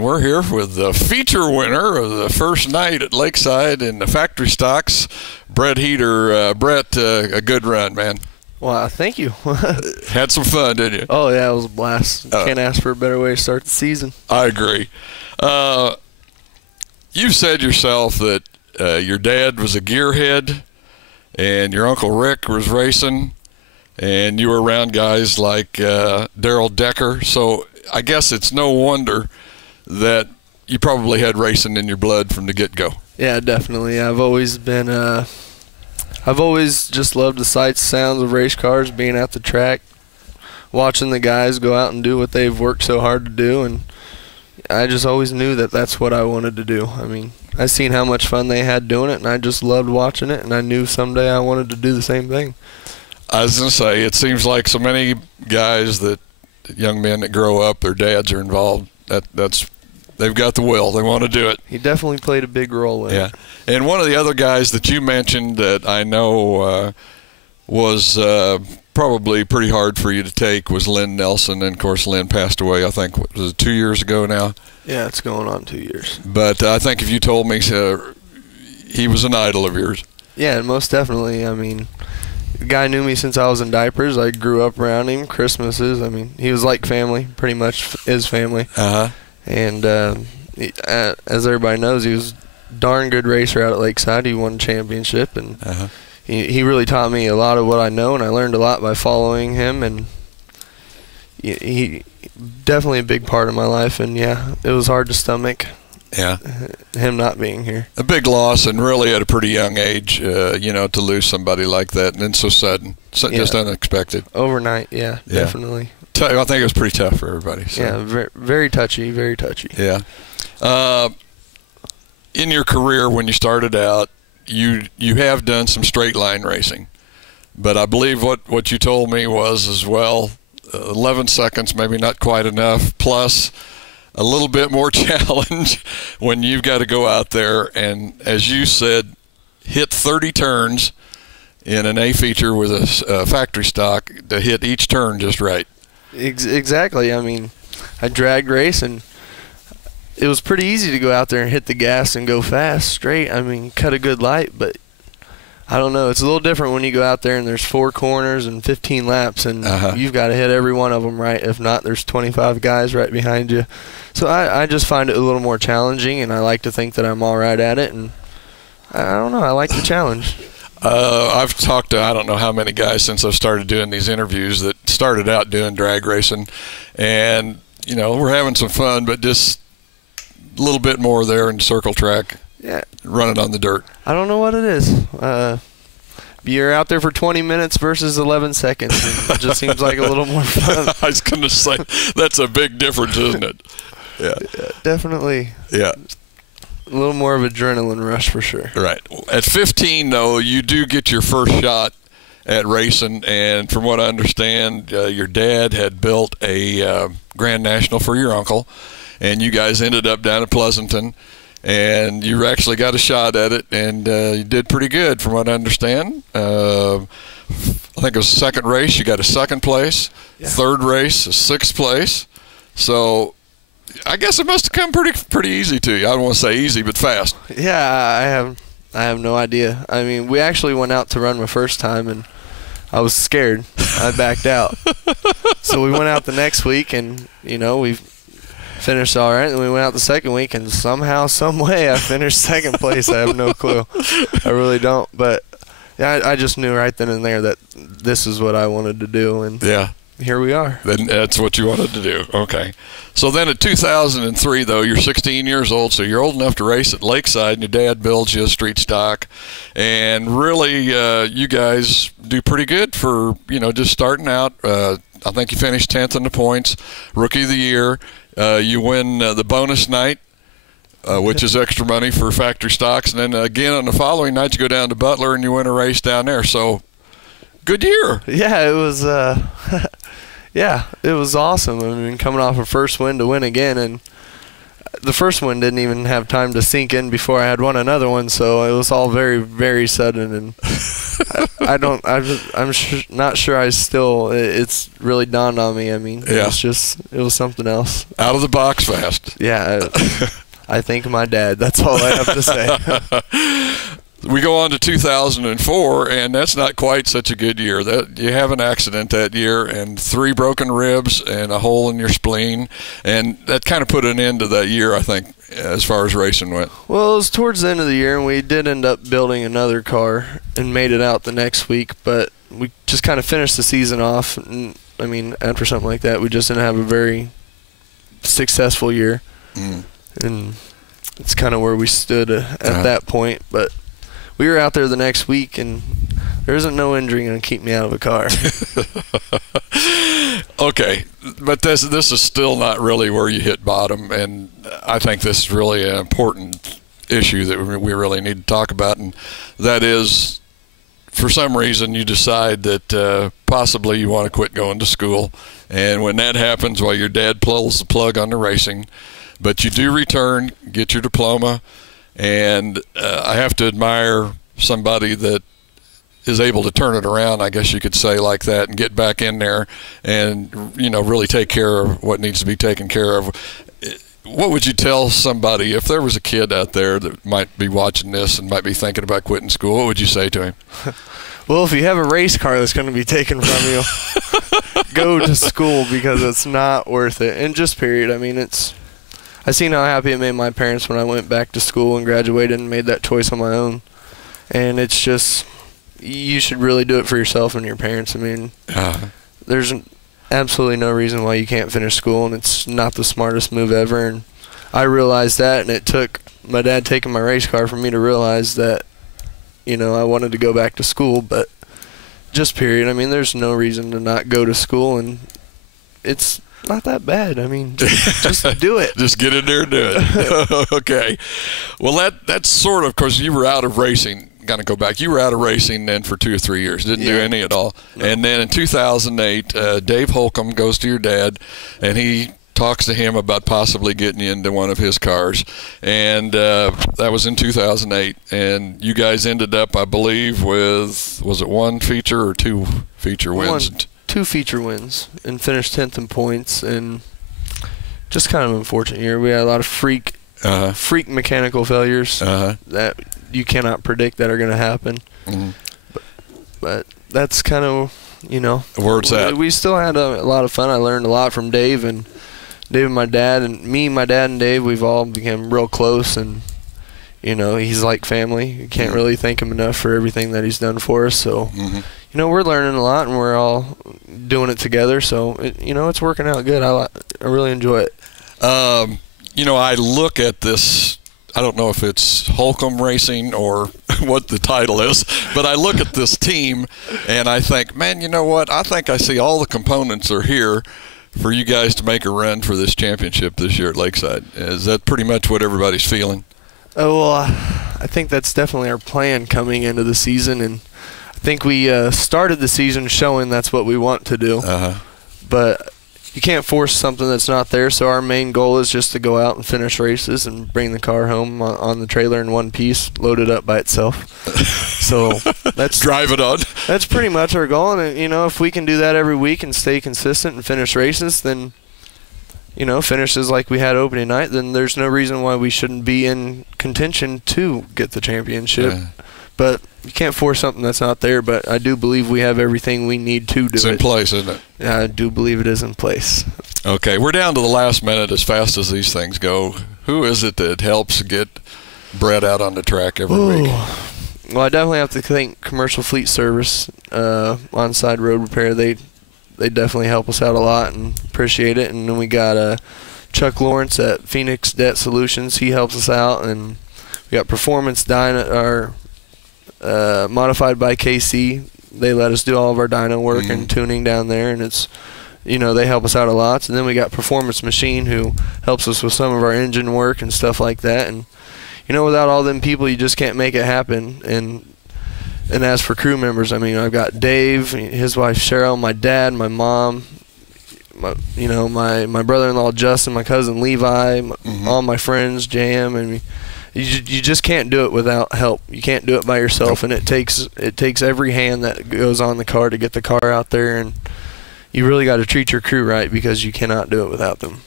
We're here with the feature winner of the first night at Lakeside in the factory stocks, Brett Heeter. Brett, a good run, man. Well, thank you. Had some fun, didn't you? Oh, yeah, it was a blast. Can't ask for a better way to start the season. I agree. You said yourself that your dad was a gearhead and your Uncle Rick was racing, and you were around guys like Daryl Decker. So I guess it's no wonder that you probably had racing in your blood from the get-go. Yeah, definitely. I've always been I've always just loved the sights, sounds of race cars, being at the track, watching the guys go out and do what they've worked so hard to do, and I just always knew that that's what I wanted to do. I mean, I seen how much fun they had doing it, and I just loved watching it, and I knew someday I wanted to do the same thing. I was going to say, it seems like so many guys that young men that grow up, their dads are involved. They've got the will. They want to do it. He definitely played a big role in it. And one of the other guys that you mentioned that I know was probably pretty hard for you to take was Lynn Nelson. And, of course, Lynn passed away, I think, was it 2 years ago now? Yeah, it's going on 2 years. But I think if you told me he was an idol of yours. Yeah, most definitely. I mean, the guy knew me since I was in diapers. I grew up around him. Christmases, I mean, he was like family, pretty much his family. Uh-huh. And as everybody knows, he was a darn good racer out at Lakeside. He won a championship, and he really taught me a lot of what I know, and I learned a lot by following him, and he definitely a big part of my life. And, yeah, it was hard to stomach him not being here. A big loss, and really at a pretty young age, to lose somebody like that, and then so sudden, just unexpected. Overnight, definitely. I think it was pretty tough for everybody. So. Yeah, very, very touchy, very touchy. Yeah. In your career, when you started out, you have done some straight line racing, but I believe what you told me was as well, 11 seconds, maybe not quite enough, plus a little bit more challenge when you've got to go out there and, as you said, hit 30 turns in an A feature with a factory stock to hit each turn just right. Exactly. I mean, I drag race, and it was pretty easy to go out there and hit the gas and go fast, straight. I mean, cut a good light, but I don't know. It's a little different when you go out there and there's 4 corners and 15 laps, and you've got to hit every one of them right. If not, there's 25 guys right behind you. So I just find it a little more challenging, and I like to think that I'm all right at it, and I don't know. I like the challenge. I've talked to I don't know how many guys since I've started doing these interviews that started out doing drag racing, and we're having some fun, but just a little bit more there in circle track, running on the dirt. I don't know what it is. You're out there for 20 minutes versus 11 seconds. It just seems like a little more fun. I was going to say that's a big difference, isn't it? Yeah, definitely. Yeah. A little more of adrenaline rush for sure. Right. At 15, though, you do get your first shot at racing, and from what I understand, your dad had built a Grand National for your uncle, and you guys ended up down at Pleasanton, and you actually got a shot at it, and you did pretty good from what I understand. I think it was the second race, you got a second place, third race, a sixth place. So I guess it must have come pretty easy to you. I don't want to say easy, but fast. Yeah, I have no idea. I mean, we actually went out to run my first time, and I was scared. I backed out. So we went out the next week, and we finished all right. And we went out the second week, and somehow, some way, I finished second place. I have no clue. I really don't. But yeah, I just knew right then and there that this is what I wanted to do, and here we are. Then that's what you wanted to do. Okay. So then at 2003, though, you're 16 years old, so you're old enough to race at Lakeside, and your dad builds you a street stock. And really, you guys do pretty good for, just starting out. I think you finished 10th in the points, Rookie of the Year. You win the bonus night, which is extra money for factory stocks. And then again on the following night, you go down to Butler, and you win a race down there. So good year. Yeah, it was yeah, it was awesome. I mean, coming off a first win to win again, and the first one didn't even have time to sink in before I had won another one, so it was all very, very sudden. And not sure it's really dawned on me. I mean, yeah. it was something else. Out of the box fast. Yeah. I thank my dad. That's all I have to say. We go on to 2004, and that's not quite such a good year. You have an accident that year, and 3 broken ribs and a hole in your spleen, and that kind of put an end to that year, I think, as far as racing went. Well, it was towards the end of the year, and we did end up building another car and made it out the next week, but we just kind of finished the season off. And, I mean, after something like that, we just didn't have a very successful year, and it's kind of where we stood at that point, but we were out there the next week, and there isn't no injury going to keep me out of a car. Okay, but this is still not really where you hit bottom, and I think this is really an important issue that we really need to talk about, and that is, for some reason, you decide that possibly you want to quit going to school, and when that happens, well, your dad pulls the plug on the racing, but you do return, get your diploma. And I have to admire somebody that is able to turn it around, I guess you could say, like that, and get back in there and, really take care of what needs to be taken care of. What would you tell somebody, if there was a kid out there that might be watching this and might be thinking about quitting school, what would you say to him? Well, if you have a race car that's going to be taken from you, go to school, because it's not worth it. And just period. I mean, I seen how happy it made my parents when I went back to school and graduated and made that choice on my own. And it's just, you should really do it for yourself and your parents. I mean, there's absolutely no reason why you can't finish school, and it's not the smartest move ever. And I realized that, and it took my dad taking my race car for me to realize that, I wanted to go back to school. But just period. I mean, there's no reason to not go to school, and it's not that bad. I mean, just do it. Just get in there and do it. Okay. Well, that's sort of course, you were out of racing. Got to go back. You were out of racing then for 2 or 3 years. Didn't do any at all. No. And then in 2008, Dave Holcomb goes to your dad, and he talks to him about possibly getting you into one of his cars. And that was in 2008. And you guys ended up, I believe, with, was it 1 feature or 2 feature wins? 2 feature wins and finished 10th in points, and just kind of an unfortunate year. We had a lot of freak mechanical failures that you cannot predict that are going to happen. But that's kind of, where it's at. We still had a lot of fun. I learned a lot from Dave and my dad, and my dad and Dave, we've all become real close, and he's like family. You can't really thank him enough for everything that he's done for us. So we're learning a lot, and we're all doing it together. So, it's working out good. I really enjoy it. I look at this, I don't know if it's Holcomb Racing or what the title is, but I look at this team, and I think, man, you know what? I think I see all the components are here for you guys to make a run for this championship this year at Lakeside. Is that pretty much what everybody's feeling? Oh, well, I think that's definitely our plan coming into the season, and I think we started the season showing that's what we want to do. But you can't force something that's not there, so our main goal is just to go out and finish races and bring the car home on the trailer in one piece, loaded up by itself. So that's drive it on. That's pretty much our goal, and if we can do that every week and stay consistent and finish races, then finishes like we had opening night, then there's no reason why we shouldn't be in contention to get the championship. But you can't force something that's not there, but I do believe we have everything we need to do it. It's in place, isn't it? Yeah, I do believe it is in place. Okay, we're down to the last minute as fast as these things go. Who is it that helps get Brett out on the track every week? Well, I definitely have to thank Commercial Fleet Service, on-side road repair. They definitely help us out a lot and appreciate it. And then we got Chuck Lawrence at Phoenix Debt Solutions. He helps us out. And we got Performance Dyno, modified by KC. They let us do all of our dyno work and tuning down there, and it's, they help us out a lot. And then we got Performance Machine, who helps us with some of our engine work and stuff like that. And without all them people, you just can't make it happen. And as for crew members, I mean, I've got Dave, his wife Cheryl, my dad, my mom, my brother-in-law Justin, my cousin Levi, all my friends, Jam, and you just can't do it without help. You can't do it by yourself, and it takes every hand that goes on the car to get the car out there, and you really got to treat your crew right because you cannot do it without them.